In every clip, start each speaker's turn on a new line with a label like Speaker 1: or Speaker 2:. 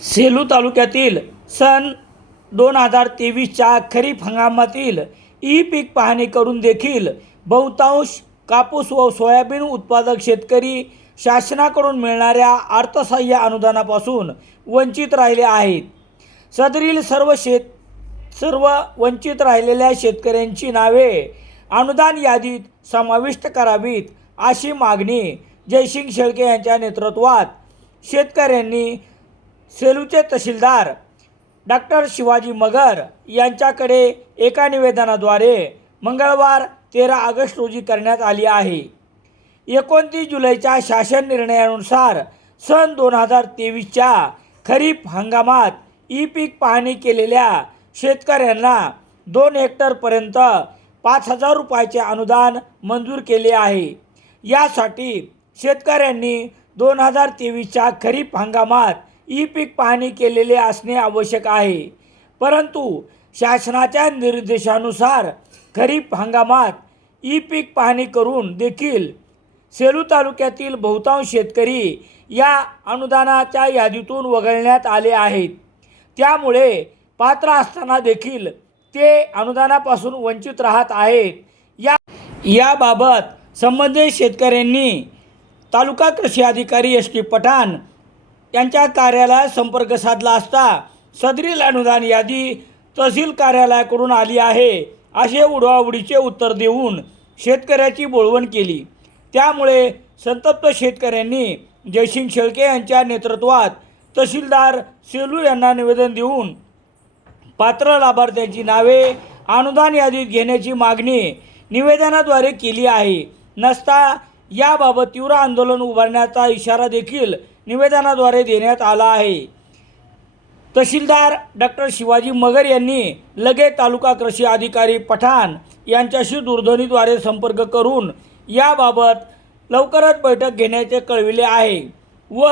Speaker 1: सेलू तालुक्यातील सन दोन हजार तेवीसच्या खरीप हंगामातील ई पीक पाहणी करून देखील बहुतांश कापूस व सोयाबीन उत्पादक शेतकरी शासनाकडून मिळणाऱ्या अर्थसहाय्य अनुदानापासून वंचित राहिले आहेत. सदरील सर्व शेत सर्व वंचित राहिलेल्या शेतकऱ्यांची नावे अनुदान यादीत समाविष्ट करावीत अशी मागणी जयसिंग शेळके यांच्या नेतृत्वात शेतकऱ्यांनी सेलूचे तहसीलदार डॉक्टर शिवाजी मगर यांच्याकडे एका निवेदनाद्वारे मंगळवार तेरा ऑगस्ट रोजी करण्यात आली आहे. एकोणतीस जुलैच्या शासन निर्णयानुसार सन दोन हजार तेवीसच्या खरीप हंगामात ई पीक पाहणी केलेल्या शेतकऱ्यांना दोन हेक्टरपर्यंत पाच हजार रुपयाचे अनुदान मंजूर केले आहे. यासाठी शेतकऱ्यांनी दोन हजार तेवीसच्या खरीप हंगामात ई पीक पाहणी केलेले असणे आवश्यक आहे. परंतु शासनाच्या निर्देशानुसार खरीप हंगामात ई पीक पाहणी करून देखील सेलू तालुक्यातील बहुतांश शेतकरी या अनुदानाच्या यादीतून वगळण्यात आले आहेत. त्यामुळे पात्र असताना देखील ते अनुदानापासून वंचित राहत आहेत. या याबाबत संबंधित शेतकऱ्यांनी तालुका कृषी अधिकारी एस टी पठाण यांच्या कार्यालयात संपर्क साधला असता सदरील अनुदान यादी तहसील कार्यालयाकडून आली आहे असे उडवाउडीचे उत्तर देऊन शेतकऱ्याची बोळवण केली. त्यामुळे संतप्त शेतकऱ्यांनी जयसिंग शेळके यांच्या नेतृत्वात तहसीलदार सेलू यांना निवेदन देऊन पात्र लाभार्थ्यांची नावे अनुदान यादीत घेण्याची मागणी निवेदनाद्वारे केली आहे. नसता याबाबत तीव्र आंदोलन उभारण्याचा इशारा देखील निवेदनाद्वारे देण्यात आला आहे. तहसीलदार डॉक्टर शिवाजी मगर यांनी लगे तालुका कृषी अधिकारी पठाण यांच्याशी दूरध्वनीद्वारे संपर्क करून याबाबत लवकरच बैठक घेण्याचे कळविले आहे व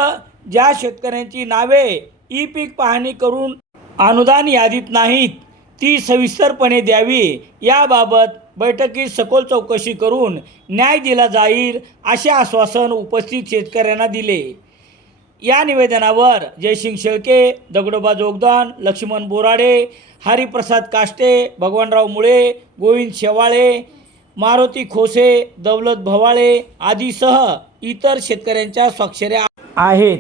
Speaker 1: ज्या शेतकऱ्यांची नावे ई पीक पाहणी करून अनुदान यादीत नाहीत. ती सविस्तरपणे द्यावी. याबाबत बैठकीत सखोल चौकशी करून न्याय दिला जाईल असे आश्वासन उपस्थित शेतकऱ्यांना दिले. या निवेदनावर जयसिंग शेळके दगडोबा जोगदान लक्ष्मण बोराडे हरिप्रसाद काष्टे भगवानराव मुळे गोविंद शेवाळे मारुती खोसे दौलत भवाळे आदीसह इतर शेतकऱ्यांच्या स्वाक्षऱ्या आहेत.